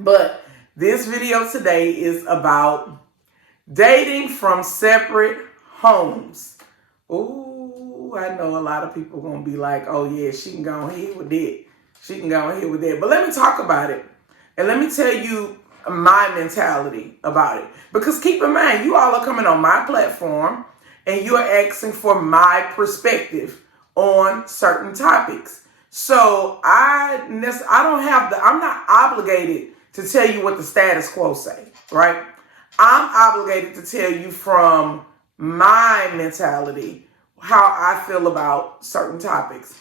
But this video today is about dating from separate homes. Ooh, I know a lot of people going to be like, oh yeah, she can go ahead with that. She can go ahead with that. But let me talk about it. And let me tell you my mentality about it. Because keep in mind, you all are coming on my platform and you're asking for my perspective on certain topics. So I'm not obligated to tell you what the status quo say, right? I'm obligated to tell you from my mentality how I feel about certain topics.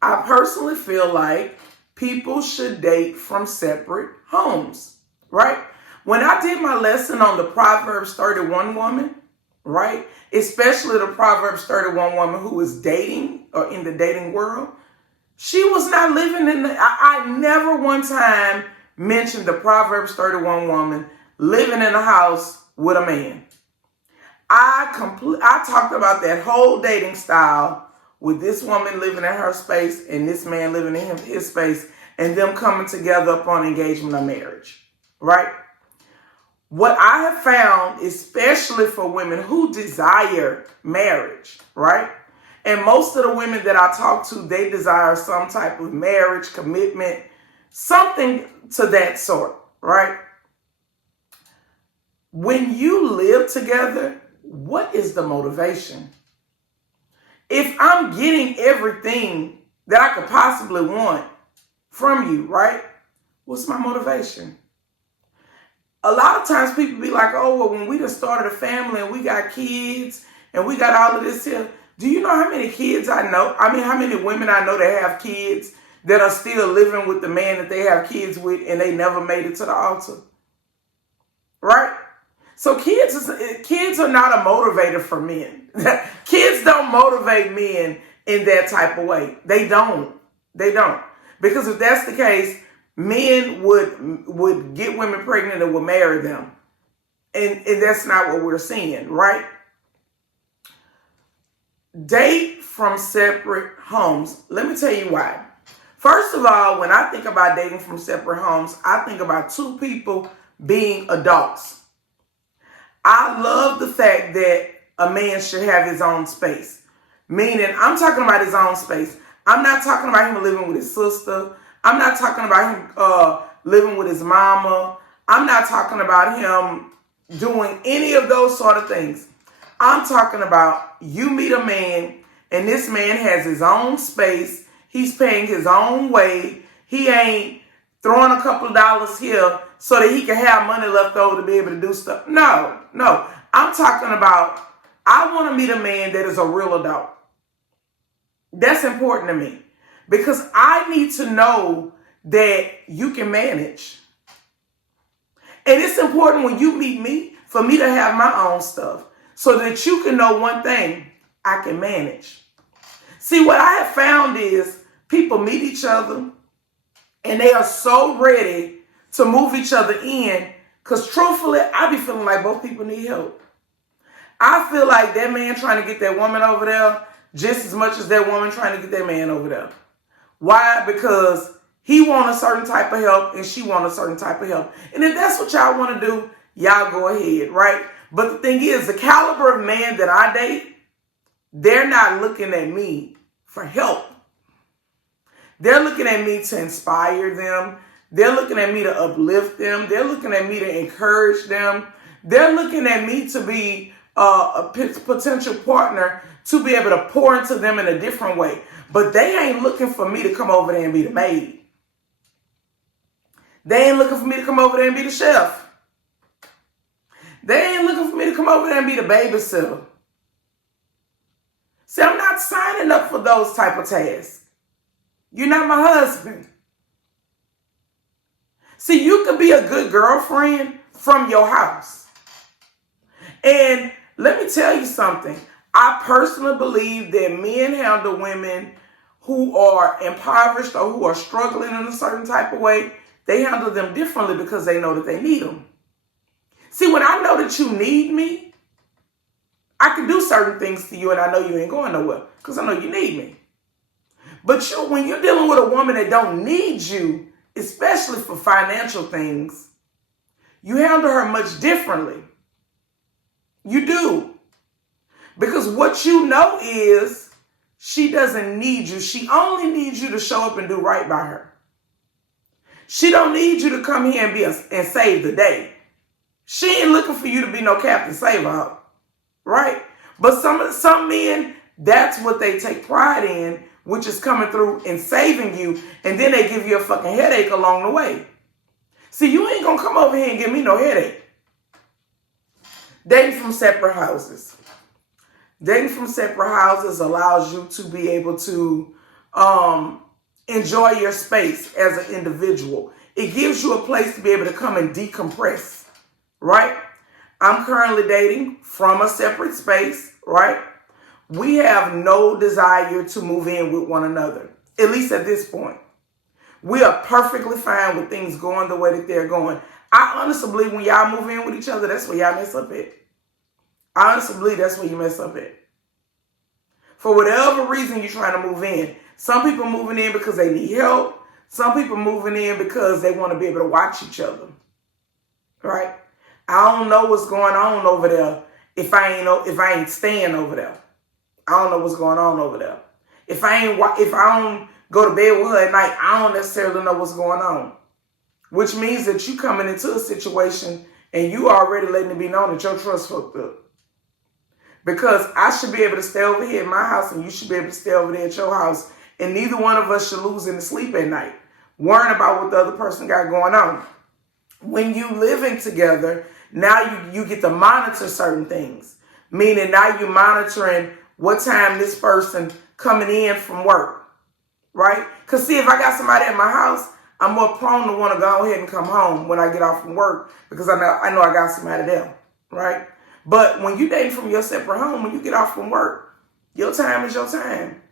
I personally feel like people should date from separate homes, right? When I did my lesson on the Proverbs 31 woman, right, especially the Proverbs 31 woman who was dating or in the dating world, she was not living in I never one time mentioned the Proverbs 31 woman living in a house with a man. I talked about that whole dating style with this woman living in her space and this man living in his space and them coming together upon engagement or marriage, right? What I have found, especially for women who desire marriage, right? And most of the women that I talk to, they desire some type of marriage, commitment, something to that sort, right? When you live together, what is the motivation? If I'm getting everything that I could possibly want from you, right? What's my motivation? A lot of times people be like, oh, well, when we just started a family and we got kids and we got all of this here, do you know how many kids I know? I mean, how many women I know that have kids that are still living with the man that they have kids with and they never made it to the altar? Right? So kids are not a motivator for men. Kids don't motivate men in that type of way. They don't. Because if that's the case, men would get women pregnant and would marry them. And that's not what we're seeing, right? Date from separate homes. Let me tell you why. First of all, when I think about dating from separate homes, I think about two people being adults. I love the fact that a man should have his own space. Meaning, I'm talking about his own space. I'm not talking about him living with his sister. I'm not talking about him living with his mama. I'm not talking about him doing any of those sort of things. I'm talking about you meet a man and this man has his own space. He's paying his own way. He ain't throwing a couple of dollars here so that he can have money left over to be able to do stuff. No. I'm talking about, I want to meet a man that is a real adult. That's important to me because I need to know that you can manage. And it's important when you meet me for me to have my own stuff so that you can know one thing, I can manage. See, what I have found is people meet each other and they are so ready to move each other in because truthfully, I be feeling like both people need help. I feel like that man trying to get that woman over there just as much as that woman trying to get that man over there. Why? Because he want a certain type of help and she want a certain type of help. And if that's what y'all want to do, y'all go ahead, right? But the thing is, the caliber of man that I date, they're not looking at me for help. They're looking at me to inspire them. They're looking at me to uplift them. They're looking at me to encourage them. They're looking at me to be a potential partner to be able to pour into them in a different way. But they ain't looking for me to come over there and be the maid. They ain't looking for me to come over there and be the chef. They ain't looking for me to come over there and be the babysitter. See, I'm not signing up for those type of tasks. You're not my husband. See, you could be a good girlfriend from your house. And let me tell you something. I personally believe that men handle women who are impoverished or who are struggling in a certain type of way. They handle them differently because they know that they need them. See, when I know that you need me, I can do certain things to you and I know you ain't going nowhere because I know you need me. But when you're dealing with a woman that don't need you, especially for financial things, you handle her much differently. You do. Because what you know is she doesn't need you. She only needs you to show up and do right by her. She don't need you to come here and save the day. She ain't looking for you to be no Captain Save-A, right? But some men, that's what they take pride in, which is coming through and saving you, and then they give you a fucking headache along the way. See, you ain't gonna come over here and give me no headache. Dating from separate houses. Dating from separate houses allows you to be able to enjoy your space as an individual. It gives you a place to be able to come and decompress, right? I'm currently dating from a separate space, right? We have no desire to move in with one another, at least at this point. We are perfectly fine with things going the way that they're going. I honestly believe when y'all move in with each other, that's where y'all mess up at. I honestly believe that's where you mess up at. For whatever reason you're trying to move in. Some people moving in because they need help. Some people moving in because they want to be able to watch each other. Right? I don't know what's going on over there if I ain't staying over there. I don't know what's going on over there. If I don't go to bed with her at night, I don't necessarily know what's going on. Which means that you coming into a situation and you already letting it be known that your trust fucked up. Because I should be able to stay over here in my house and you should be able to stay over there at your house. And neither one of us should lose any sleep at night, worrying about what the other person got going on. When you living together, now you get to monitor certain things. Meaning now you're monitoring what time this person coming in from work, right? Because see, if I got somebody at my house, I'm more prone to want to go ahead and come home when I get off from work because I know I got somebody there, right? But when you dating from your separate home, when you get off from work, your time is your time.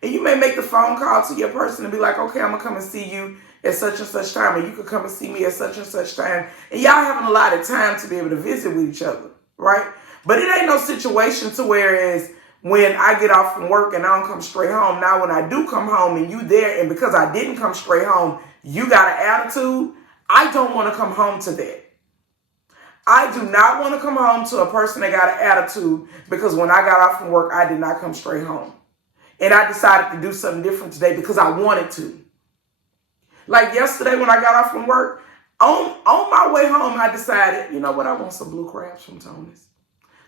And you may make the phone call to your person and be like, okay, I'm going to come and see you at such and such time, or you could come and see me at such and such time. And y'all having a lot of time to be able to visit with each other, right? But it ain't no situation to whereas when I get off from work and I don't come straight home, now when I do come home and you there, and because I didn't come straight home, you got an attitude, I don't want to come home to that. I do not want to come home to a person that got an attitude because when I got off from work, I did not come straight home. And I decided to do something different today because I wanted to. Like yesterday when I got off from work, on my way home, I decided, you know what, I want some blue crabs from Tony's.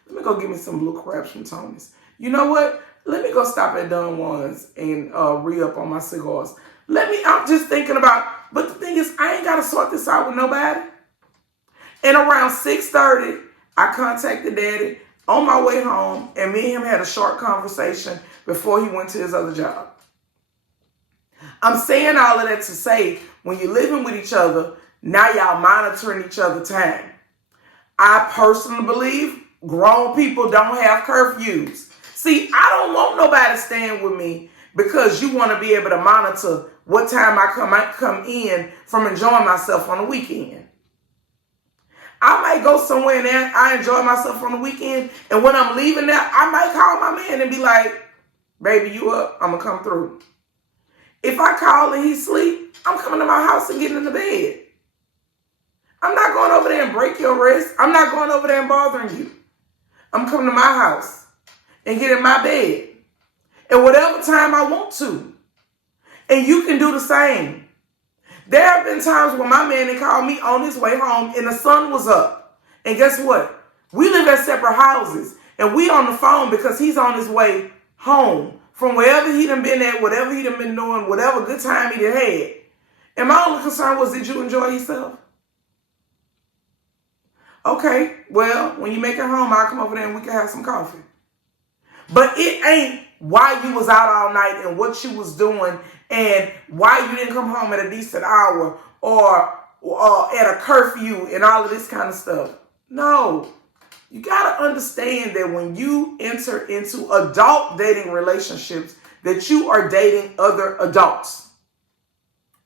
Let me go get me some blue crabs from Tony's. You know what? Let me go stop at Don Juan's and re-up on my cigars. I'm just thinking about, but the thing is, I ain't got to sort this out with nobody. And around 6:30, I contacted Daddy on my way home, and me and him had a short conversation before he went to his other job. I'm saying all of that to say, when you're living with each other, now y'all monitoring each other time. I personally believe grown people don't have curfews. See, I don't want nobody staying with me because you want to be able to monitor what time I come in from enjoying myself on the weekend. I might go somewhere and I enjoy myself on the weekend, and when I'm leaving there, I might call my man and be like, baby, you up? I'm going to come through. If I call and he sleep, I'm coming to my house and getting in the bed. I'm not going over there and break your rest. I'm not going over there and bothering you. I'm coming to my house and get in my bed at whatever time I want to. And you can do the same. There have been times when my man had called me on his way home and the sun was up. And guess what? We live at separate houses and we on the phone because he's on his way home from wherever he done been at, whatever he done been doing, whatever good time he done had. And my only concern was, did you enjoy yourself? Okay, well, when you make it home, I'll come over there and we can have some coffee. But it ain't why you was out all night and what you was doing and why you didn't come home at a decent hour or at a curfew and all of this kind of stuff. No, you got to understand that when you enter into adult dating relationships, that you are dating other adults.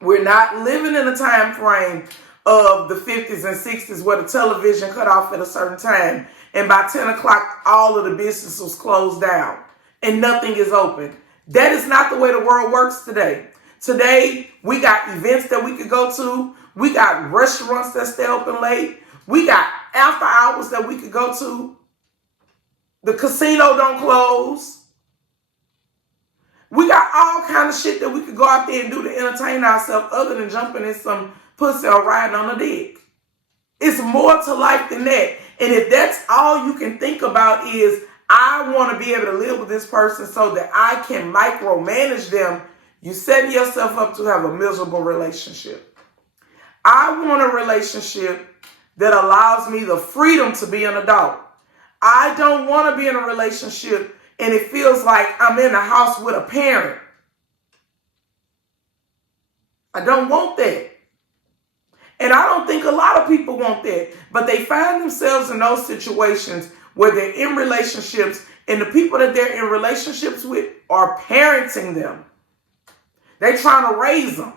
We're not living in a time frame of the 50s and 60s where the television cut off at a certain time and by 10 o'clock all of the business was closed down and nothing is open. That is not the way the world works today. Today, we got events that we could go to. We got restaurants that stay open late. We got after hours that we could go to. The casino don't close. We got all kind of shit that we could go out there and do to entertain ourselves other than jumping in some pussy or riding on a dick. It's more to life than that. And if that's all you can think about is, I want to be able to live with this person so that I can micromanage them, you're setting yourself up to have a miserable relationship. I want a relationship that allows me the freedom to be an adult. I don't want to be in a relationship and it feels like I'm in a house with a parent. I don't want that. And I don't think a lot of people want that. But they find themselves in those situations where they're in relationships and the people that they're in relationships with are parenting them. They're trying to raise them.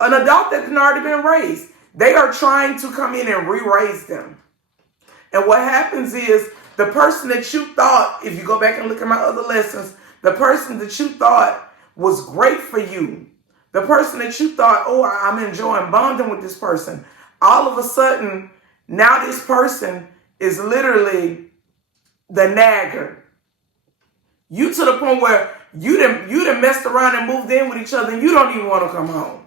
An adult that has already been raised. They are trying to come in and re-raise them. And what happens is the person that you thought, if you go back and look at my other lessons, the person that you thought was great for you, the person that you thought, oh, I'm enjoying bonding with this person, all of a sudden, now this person is literally the nagger. You to the point where you done messed around and moved in with each other and you don't even want to come home.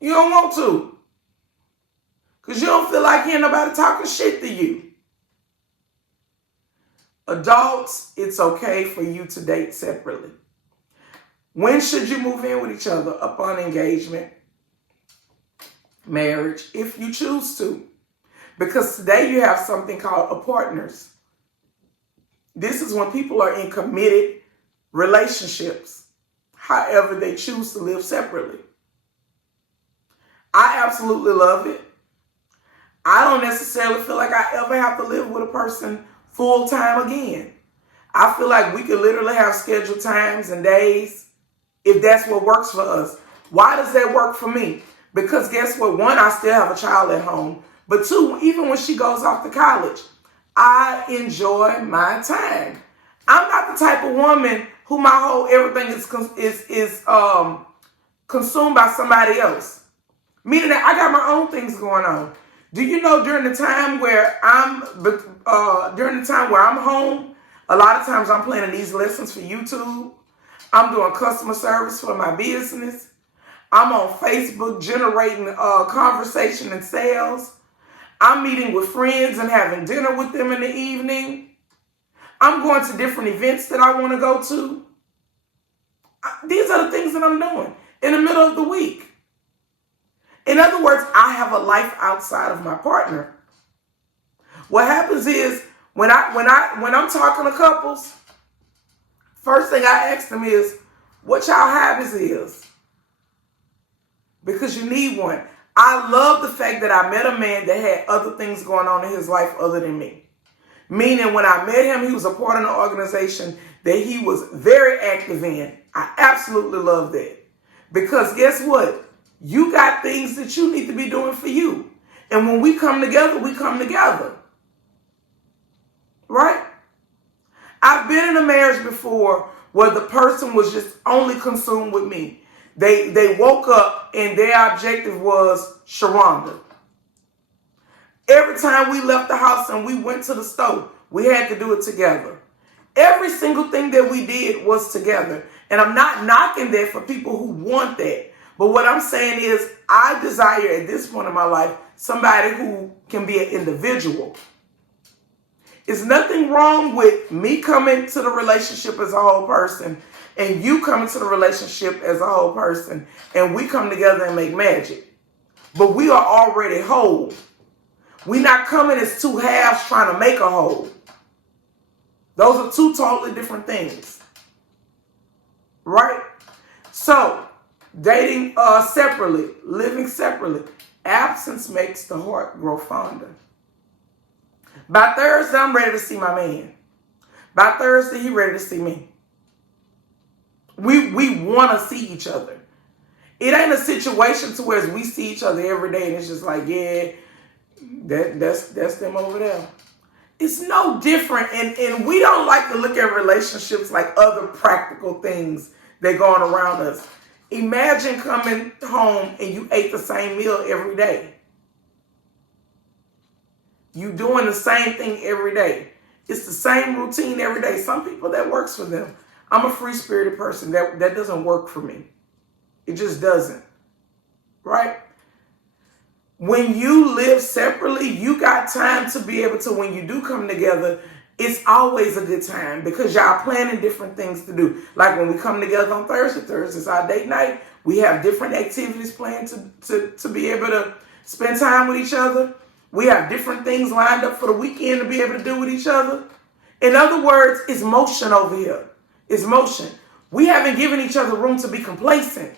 You don't want to. Because you don't feel like hearing nobody talking shit to you. Adults, it's okay for you to date separately. When should you move in with each other? Upon engagement, marriage, if you choose to. Because today you have something called a partners. This is when people are in committed relationships. However, they choose to live separately. I absolutely love it. I don't necessarily feel like I ever have to live with a person full time again. I feel like we could literally have scheduled times and days if that's what works for us. Why does that work for me? Because guess what? One, I still have a child at home. But two, even when she goes off to college, I enjoy my time. I'm not the type of woman who my whole everything is consumed by somebody else. Meaning that I got my own things going on. Do you know during the time where I'm home, a lot of times I'm planning these lessons for YouTube. I'm doing customer service for my business. I'm on Facebook generating conversation and sales. I'm meeting with friends and having dinner with them in the evening. I'm going to different events that I want to go to. These are the things that I'm doing in the middle of the week. In other words, I have a life outside of my partner. What happens is when I'm talking to couples, first thing I ask them is, what y'all habits is? Because you need one. I love the fact that I met a man that had other things going on in his life other than me. Meaning when I met him, he was a part of an organization that he was very active in. I absolutely love that. Because guess what? You got things that you need to be doing for you. And when we come together, we come together. Right? I've been in a marriage before where the person was just only consumed with me. They woke up and their objective was Sharonda. Every time we left the house and we went to the store, we had to do it together. Every single thing that we did was together. And I'm not knocking that for people who want that. But what I'm saying is I desire at this point in my life somebody who can be an individual. There's nothing wrong with me coming to the relationship as a whole person and you coming to the relationship as a whole person and we come together and make magic. But we are already whole. We're not coming as two halves trying to make a whole. Those are two totally different things. Right? So, dating separately, living separately. Absence makes the heart grow fonder. By Thursday, I'm ready to see my man. By Thursday, he ready to see me. We want to see each other. It ain't a situation to where we see each other every day and it's just like, yeah, that's them over there. It's no different. And we don't like to look at relationships like other practical things that going around us. Imagine coming home and you ate the same meal every day. You doing the same thing every day. It's the same routine every day. Some people, that works for them. I'm a free-spirited person. That doesn't work for me. It just doesn't. Right? When you live separately, you got time to be able to, when you do come together, it's always a good time because y'all planning different things to do. Like when we come together on Thursday's our date night, we have different activities planned to be able to spend time with each other. We have different things lined up for the weekend to be able to do with each other. In other words, it's motion over here. It's motion. We haven't given each other room to be complacent.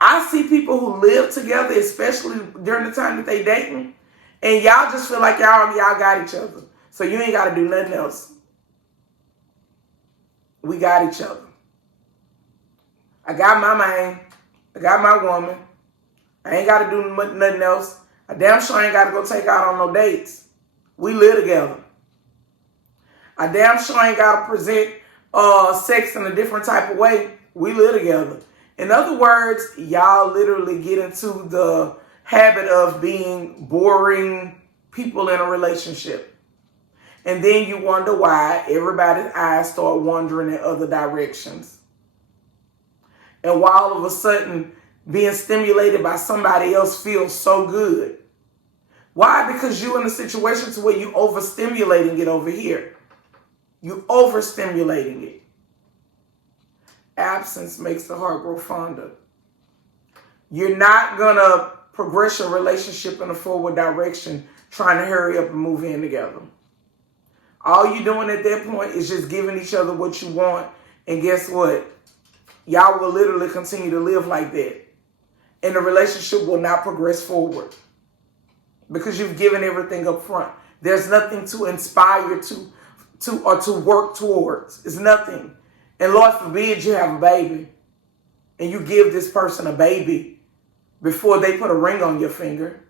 I see people who live together, especially during the time that they dating, and y'all just feel like y'all got each other. So you ain't got to do nothing else. We got each other. I got my man. I got my woman. I ain't got to do nothing else. I damn sure ain't got to go take out on no dates. We live together. I damn sure ain't got to present sex in a different type of way. We live together. In other words, y'all literally get into the habit of being boring people in a relationship. And then you wonder why everybody's eyes start wandering in other directions. And why all of a sudden being stimulated by somebody else feels so good. Why? Because you're in a situation to where you overstimulating it over here. You overstimulating it. Absence makes the heart grow fonder. You're not going to progress your relationship in a forward direction trying to hurry up and move in together. All you're doing at that point is just giving each other what you want. And guess what? Y'all will literally continue to live like that. And the relationship will not progress forward. Because you've given everything up front. There's nothing to inspire to work towards. It's nothing. And Lord forbid you have a baby and you give this person a baby before they put a ring on your finger.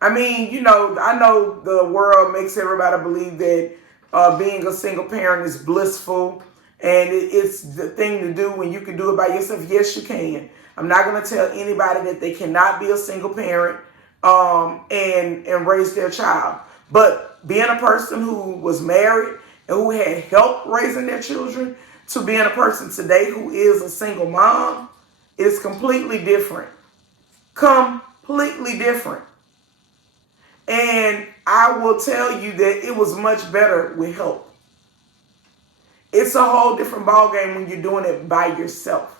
I mean, I know the world makes everybody believe that being a single parent is blissful and it's the thing to do when you can do it by yourself. Yes, you can. I'm not going to tell anybody that they cannot be a single parent and raise their child. But being a person who was married and who had help raising their children to being a person today who is a single mom is completely different. Completely different. And I will tell you that it was much better with help. It's a whole different ballgame when you're doing it by yourself.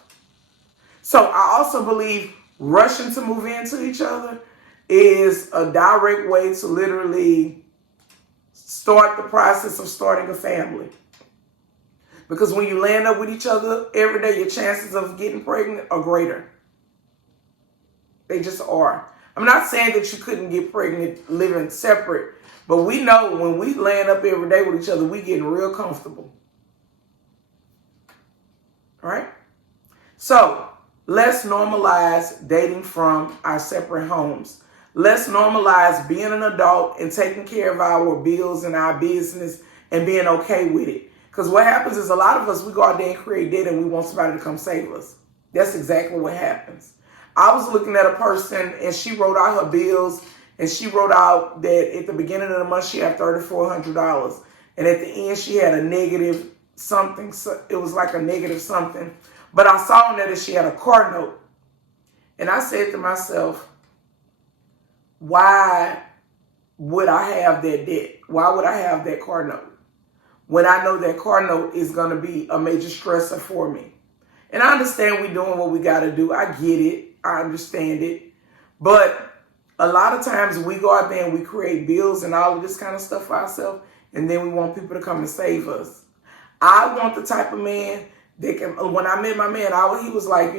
So I also believe rushing to move into each other is a direct way to literally start the process of starting a family. Because when you land up with each other every day, your chances of getting pregnant are greater. They just are. I'm not saying that you couldn't get pregnant living separate, but we know when we land up every day with each other, we getting real comfortable. All right? So let's normalize dating from our separate homes. Let's normalize being an adult and taking care of our bills and our business and being okay with it. Because what happens is a lot of us, we go out there and create debt and we want somebody to come save us. That's exactly what happens. I was looking at a person and she wrote out her bills and she wrote out that at the beginning of the month she had $3,400 and at the end she had a negative something. So it was like a negative something. But I saw in there that she had a car note. And I said to myself, why would I have that debt? Why would I have that car note when I know that car note is going to be a major stressor for me? And I understand we're doing what we got to do. I get it. I understand it. But a lot of times we go out there and we create bills and all of this kind of stuff for ourselves, and then we want people to come and save us. I want the type of man that can, when I met my man, he was like,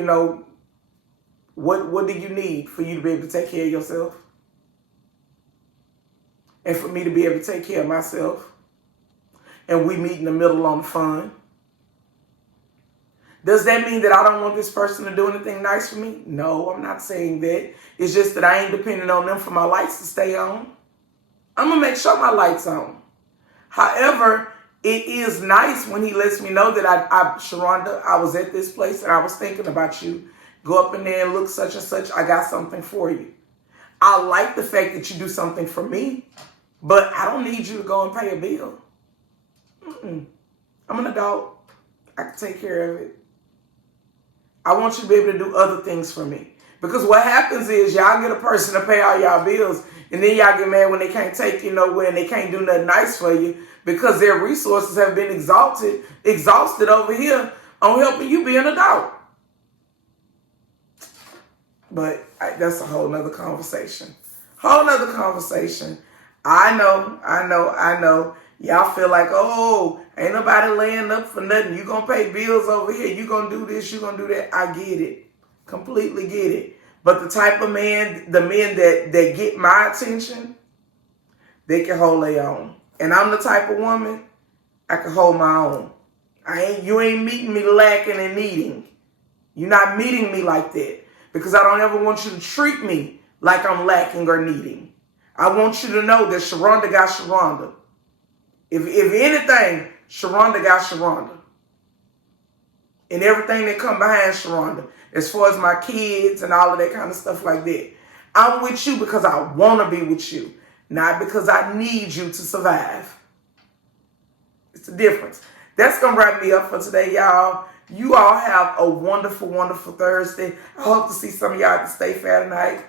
what do you need for you to be able to take care of yourself? And for me to be able to take care of myself. And we meet in the middle on the fun. Does that mean that I don't want this person to do anything nice for me? No, I'm not saying that. It's just that I ain't depending on them for my lights to stay on. I'm going to make sure my lights on. However, it is nice when he lets me know that Sharonda, I was at this place and I was thinking about you. Go up in there and look such and such. I got something for you. I like the fact that you do something for me, but I don't need you to go and pay a bill. I'm an adult. I can take care of it. I want you to be able to do other things for me. Because what happens is y'all get a person to pay all y'all bills, and then y'all get mad when they can't take you nowhere and they can't do nothing nice for you because their resources have been exhausted over here on helping you be an adult. But that's a whole nother conversation. Whole nother conversation. I know. Y'all feel like, oh, ain't nobody laying up for nothing. You gonna pay bills over here. You gonna do this. You gonna do that. I get it. Completely get it. But the type of men, the men that get my attention, they can hold their own. And I'm the type of woman, I can hold my own. You ain't meeting me lacking and needing. You're not meeting me like that. Because I don't ever want you to treat me like I'm lacking or needing. I want you to know that Sharonda got Sharonda. If anything, Sharonda got Sharonda. And everything that come behind Sharonda, as far as my kids and all of that kind of stuff like that. I'm with you because I want to be with you, not because I need you to survive. It's a difference. That's going to wrap me up for today, y'all. You all have a wonderful, wonderful Thursday. I hope to see some of y'all at the State Fair tonight.